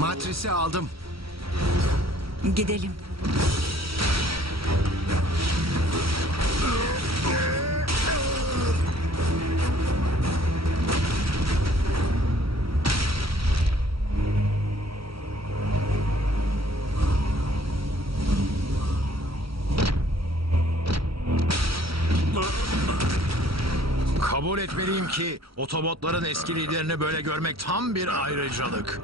Matrisi aldım. Gidelim. Kabul etmeliyim ki otobotların eski liderini böyle görmek tam bir ayrıcalık.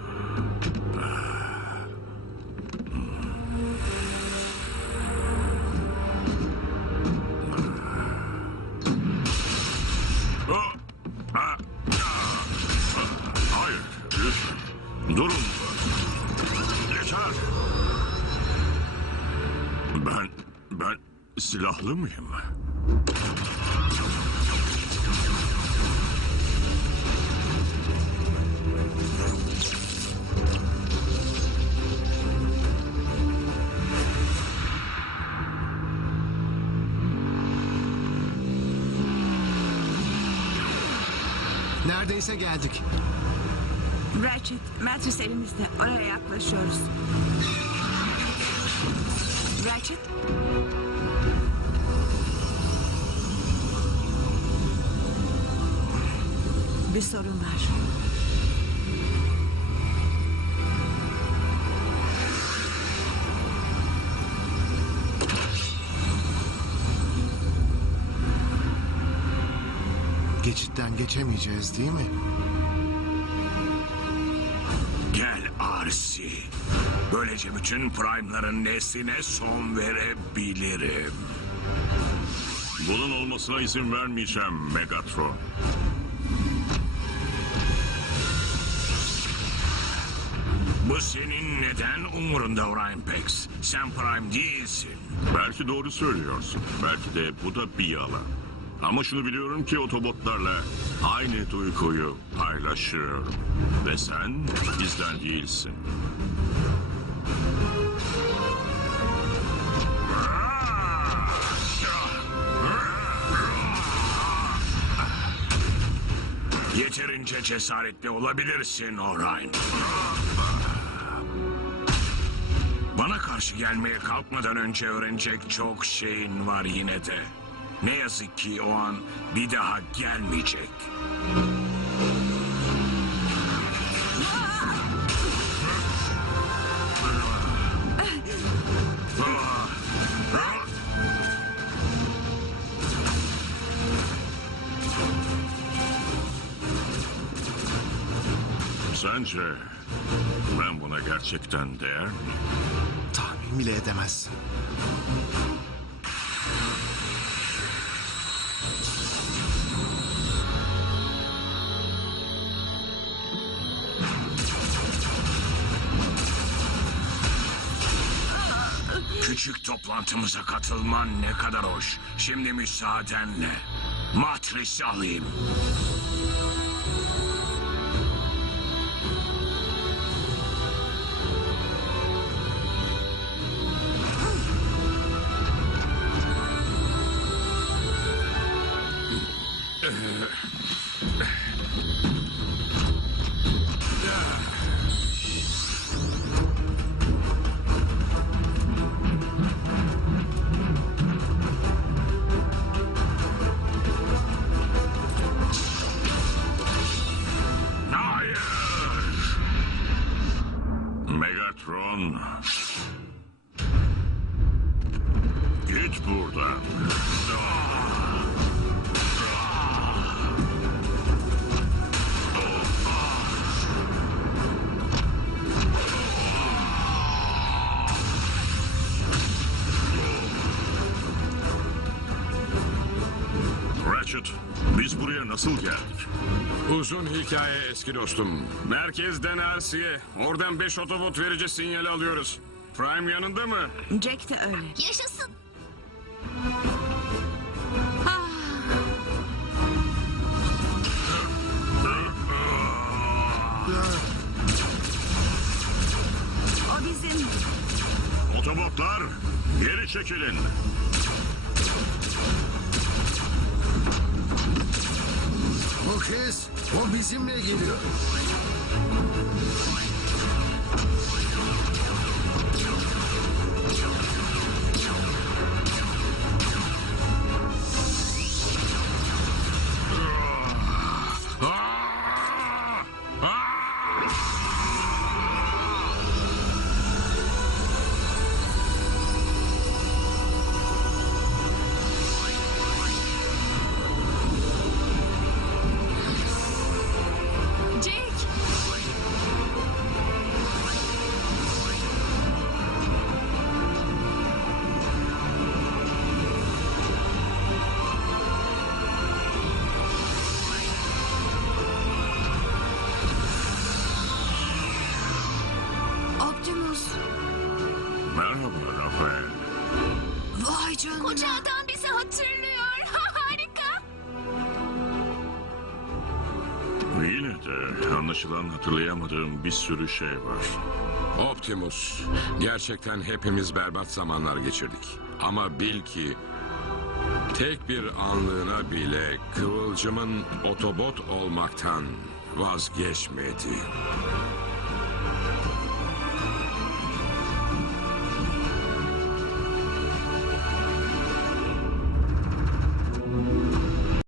Silahlı mıyım? Neredeyse geldik. Ratchet, Matris elimizde. Oraya yaklaşıyoruz. Ratchet, bir sorun var. Geçitten geçemeyeceğiz değil mi? Gel Arsi. Böylece bütün Prime'ların nesline son verebilirim. Bunun olmasına izin vermeyeceğim Megatron. Bu senin neden umurunda Orion Pax? Sen Prime değilsin. Belki doğru söylüyorsun. Belki de bu da bir yalan. Ama şunu biliyorum ki otobotlarla aynı duyguyu paylaşıyorum. Ve sen bizden değilsin. Yeterince cesaretli olabilirsin Orion. Karşı gelmeye kalkmadan önce öğrenecek çok şeyin var yine de. Ne yazık ki o an bir daha gelmeyecek. Sence ben buna gerçekten değer mi? Tahmin bile edemezsin. Küçük toplantımıza katılman ne kadar hoş. Şimdi müsaadenle. Matris alayım. Hayır! Megatron. Git buradan. Ratchet, biz buraya nasıl geldik? Uzun hikaye eski dostum. Merkezden Arsi'ye. Oradan 5 otobot verici sinyali alıyoruz. Prime yanında mı? Jack de öyle. Yaşasın. O bizim. Otobotlar geri çekilin. Kez o bizimle geliyor. Canına. Koca adam bizi hatırlıyor. Harika. Yine de anlaşılan hatırlayamadığım bir sürü şey var. Optimus, gerçekten hepimiz berbat zamanlar geçirdik. Ama bil ki tek bir anlığına bile Kıvılcım'ın otobot olmaktan vazgeçmedi.